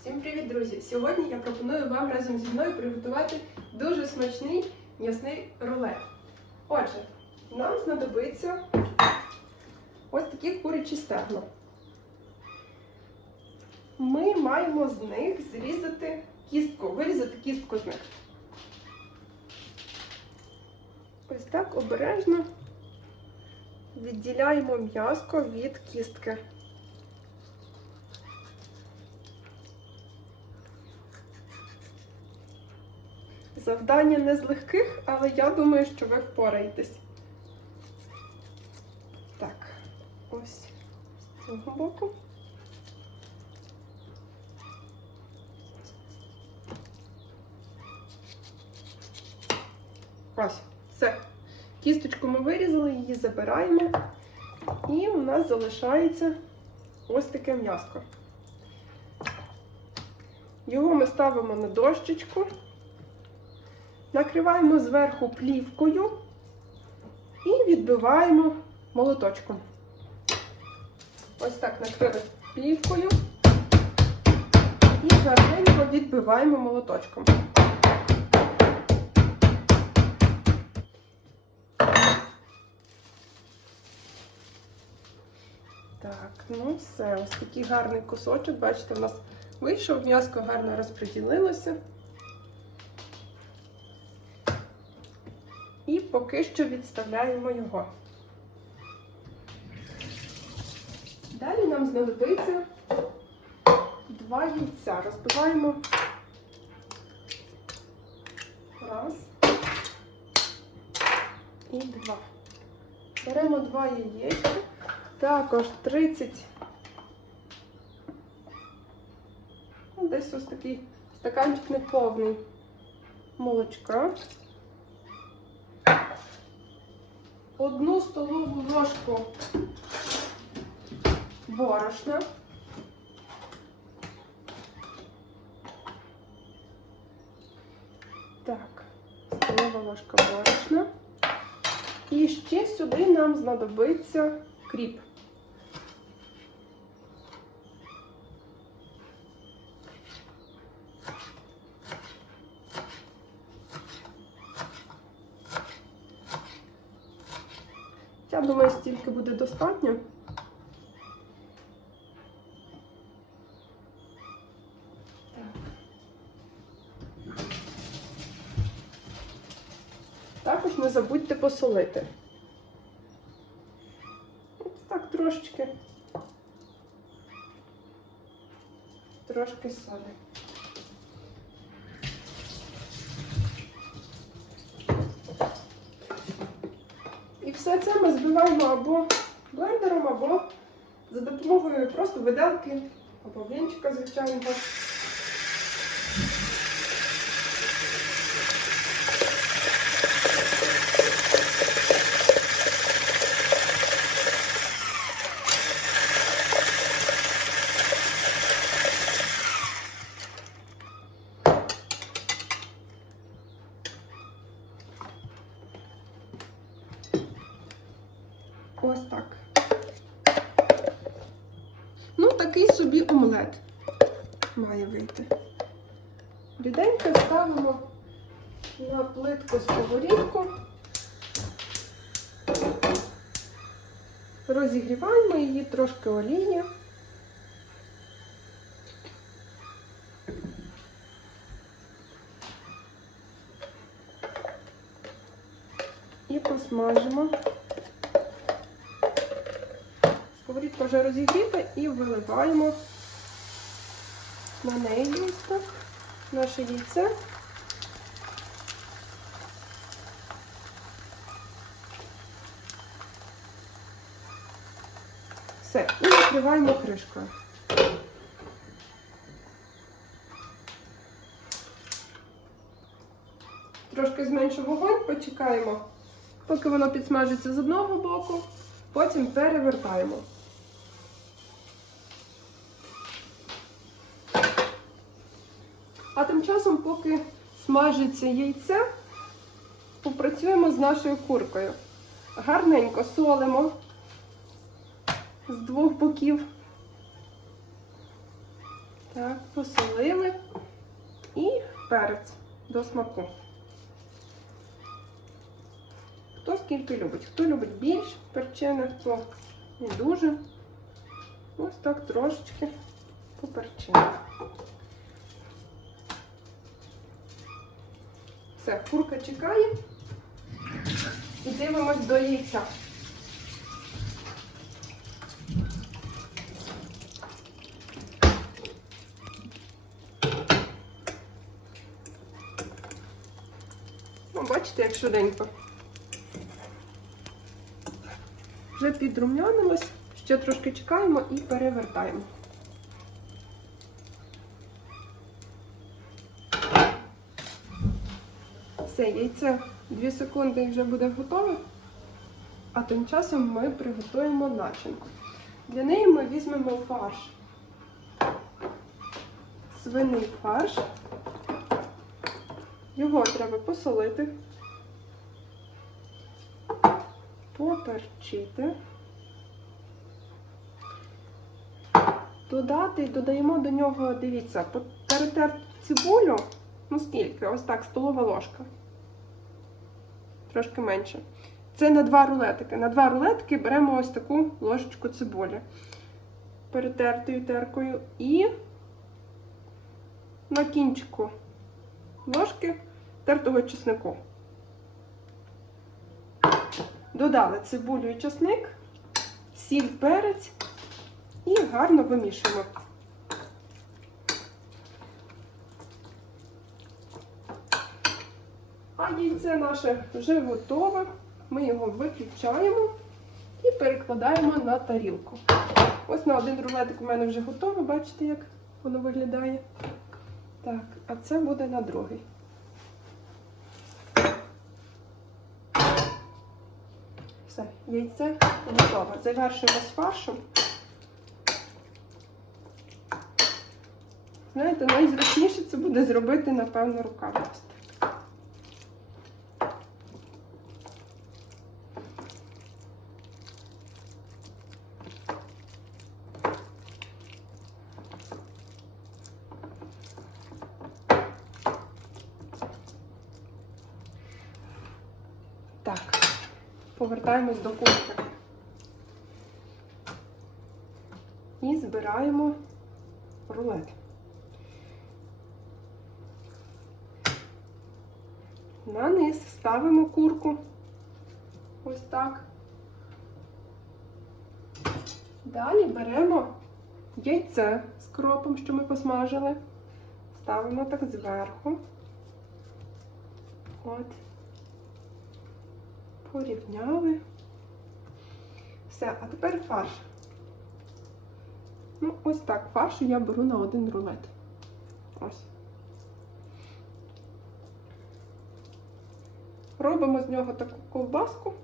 Всім привіт, друзі! Сьогодні я пропоную вам разом зі мною приготувати дуже смачний м'ясний рулет. Отже, нам знадобиться ось такі курячі стегна. Ми маємо з них зрізати кістку, вирізати кістку з них. Ось так обережно відділяємо м'яско від кістки. Завдання не з легких, але я думаю, що ви впораєтесь. Так, ось з цього боку. Ось, все. Кісточку ми вирізали, її забираємо. І у нас залишається ось таке м'яско. Його ми ставимо на дощечку. Накриваємо зверху плівкою і відбиваємо молоточком. Ось так накрили плівкою і гарненько відбиваємо молоточком. Так, ну все, ось такий гарний кусочок. Бачите, у нас вийшов, м'яско гарно розподілилося. І поки що відставляємо його. Далі нам знадобиться два яйця. Розбиваємо раз і два. Беремо два яєчка, також 30, ну, десь ось такий стаканчик неповний молочка. Одну столову ложку борошна. Так, столова ложка борошна. І ще сюди нам знадобиться кріп. Я думаю, стільки буде достатньо. Також не забудьте посолити. Ось так трошечки. Трошки соди. І все це ми збиваємо або блендером, або за допомогою просто виделки, або вінчика, звичайного. Ось так. Ну, такий собі омлет має вийти. Ріденько ставимо на плитку сковорідку. Розігріваємо її трошки олії. І посмажимо. Сковорідка вже розігріта і виливаємо на неї так наше яйце. Все, і накриваємо кришкою. Трошки зменшу вогонь, почекаємо, поки воно підсмажиться з одного боку, потім перевертаємо. А тим часом, поки смажиться яйце, попрацюємо з нашою куркою. Гарненько солимо з двох боків. Так, посолили. І перець до смаку. Хто скільки любить. Хто любить більш перчене, хто не дуже. Ось так трошечки поперчимо. Все, курка чекає. І дивимось до яйця. Ну, бачите, як швиденько. Вже підрум'янилось, ще трошки чекаємо і перевертаємо. Все, яйце 2 секунди вже буде готове. А тим часом ми приготуємо начинку. Для неї ми візьмемо фарш. Свиний фарш. Його треба посолити, поперчити, додати, додаємо до нього, дивіться, перетерту цибулю, ну скільки, ось так, столова ложка. Трошки менше. Це на два рулетики. На два рулетики беремо ось таку ложечку цибулі, перетертою теркою, і на кінчику ложки тертого чеснику. Додали цибулю і чесник, сіль, перець і гарно вимішуємо. А яйце наше вже готове. Ми його виключаємо і перекладаємо на тарілку. Ось на один рулетик у мене вже готове, бачите, як воно виглядає. Так, а це буде на другий. Все, яйце готове. Завершуємо з фаршем. Знаєте, найзручніше це буде зробити, напевно, руками. ось так. Так, повертаємось до кухні. І збираємо рулет. На низ ставимо курку. Ось так. Далі беремо яйце з кропом, що ми посмажили. Ставимо так зверху. От порівняли. Все, а тепер фарш. Ну, ось так фаршу я беру на один рулет. Ось. Робимо з нього таку ковбаску.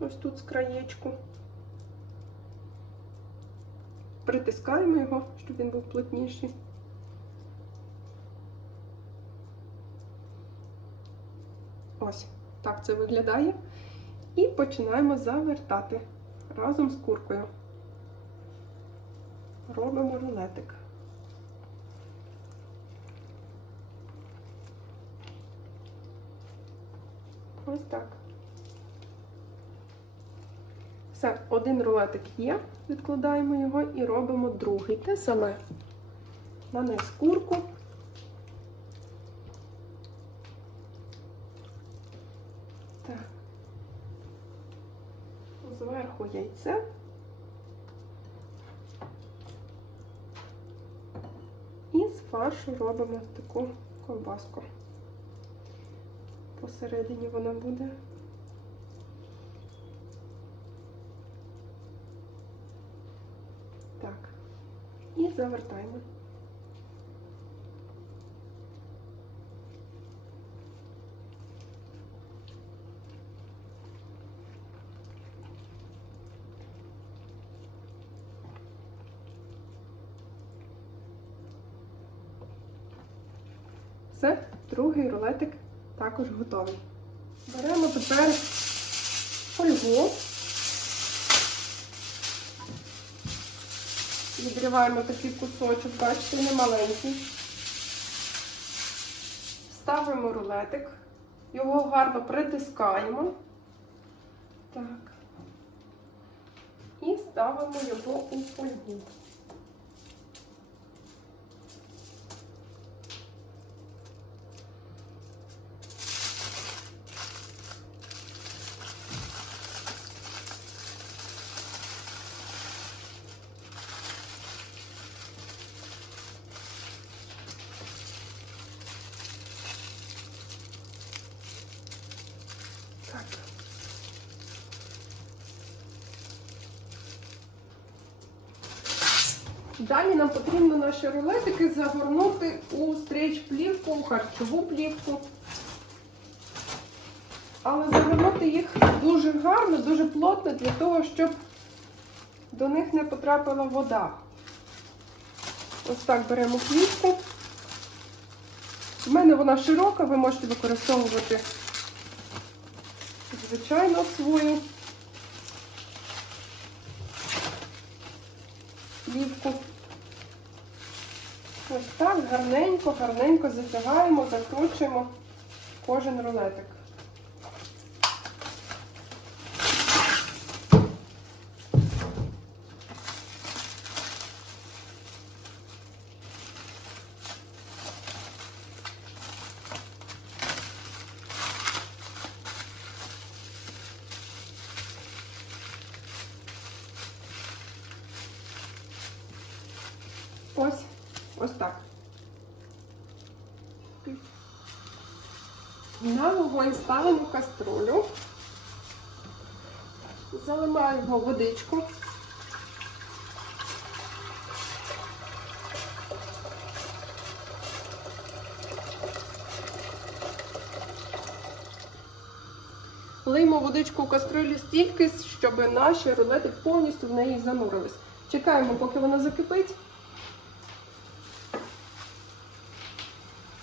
Ось тут з краєчку. Притискаємо його, щоб він був плотніший. Ось так це виглядає. І починаємо завертати разом з куркою. Робимо рулетик. Ось так. Все, один рулетик є, відкладаємо його і робимо другий. Те саме. На курку. Так. Зверху яйце. І з фаршу робимо таку ковбаску. Посередині вона буде. Так. І завертаємо. Все, другий рулетик також готовий. Беремо тепер фольгу. Відриваємо такий кусочок, бачите, не маленький. Ставимо рулетик. Його гарно притискаємо. Так. І ставимо його у фольгу. Далі нам потрібно наші рулетики загорнути у стрейч-плівку, у харчову плівку. Але загорнути їх дуже гарно, дуже плотно для того, щоб до них не потрапила вода. Ось так беремо плівку. У мене вона широка, ви можете використовувати звичайно свою плівку. Ось так гарненько, гарненько затягаємо, закручуємо кожен рулетик. Ось, ось так. На вогонь ставимо каструлю, заливаємо водичку. Лиймо водичку в каструлю стільки, щоб наші рулети повністю в неї занурились. Чекаємо, поки вона закипить.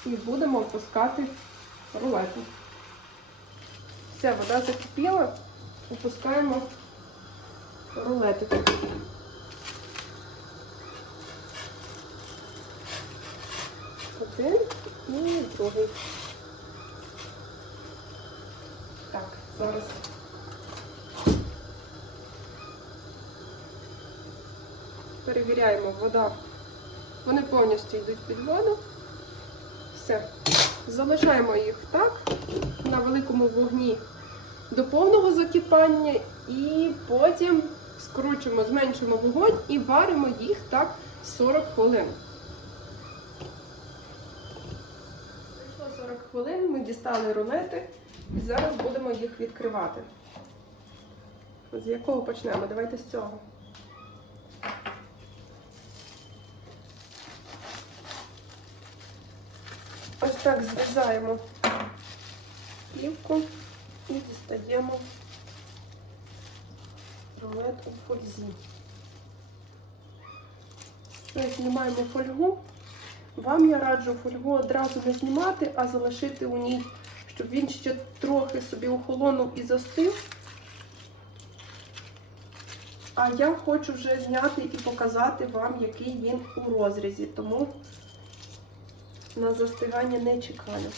І будемо опускати рулети. Все, вода закипіла, опускаємо рулетики. Один і другий. Так, зараз. Перевіряємо вода. Вони повністю йдуть під воду. Все. Залишаємо їх так, на великому вогні до повного закипання, і потім скручуємо, зменшуємо вогонь і варимо їх так 40 хвилин. Пройшло 40 хвилин, ми дістали рулети і зараз будемо їх відкривати. З якого почнемо? Давайте з цього. Ось так зрізаємо плівку і дістаємо рулет у фользі. Знімаємо фольгу. Вам я раджу фольгу одразу не знімати, а залишити у ній, щоб він ще трохи собі охолонув і застив. А я хочу вже зняти і показати вам, який він у розрізі. Тому на застигання не чекаю.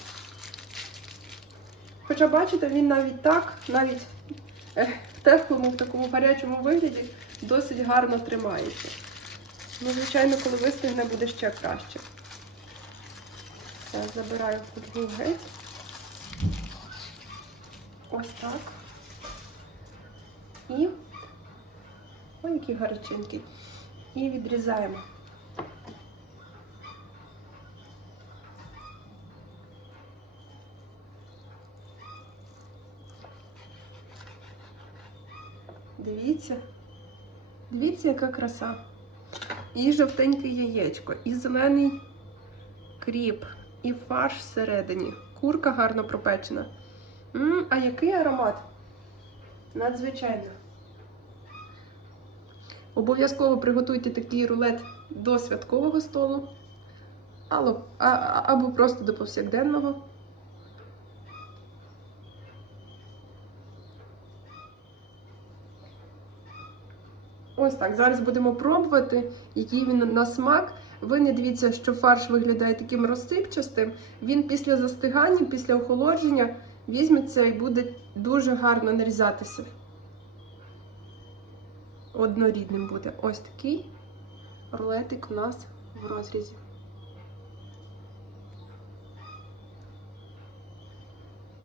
Хоча, бачите, він навіть так, навіть в теплому, в такому гарячому вигляді, досить гарно тримається. Ну, звичайно, коли вистигне, буде ще краще. Все, забираю фольгу геть. Ось так. І ой, який гаряченький. І відрізаємо. Дивіться. Дивіться, яка краса. І жовтеньке яєчко, і зелений кріп, і фарш всередині. Курка гарно пропечена. М, а який аромат? Надзвичайно. Обов'язково приготуйте такий рулет до святкового столу, або просто до повсякденного. Ось так. Зараз будемо пробувати, який він на смак. Ви не дивіться, що фарш виглядає таким розсипчастим. Він після застигання, після охолодження візьметься і буде дуже гарно нарізатися. Однорідним буде. Ось такий рулетик у нас в розрізі.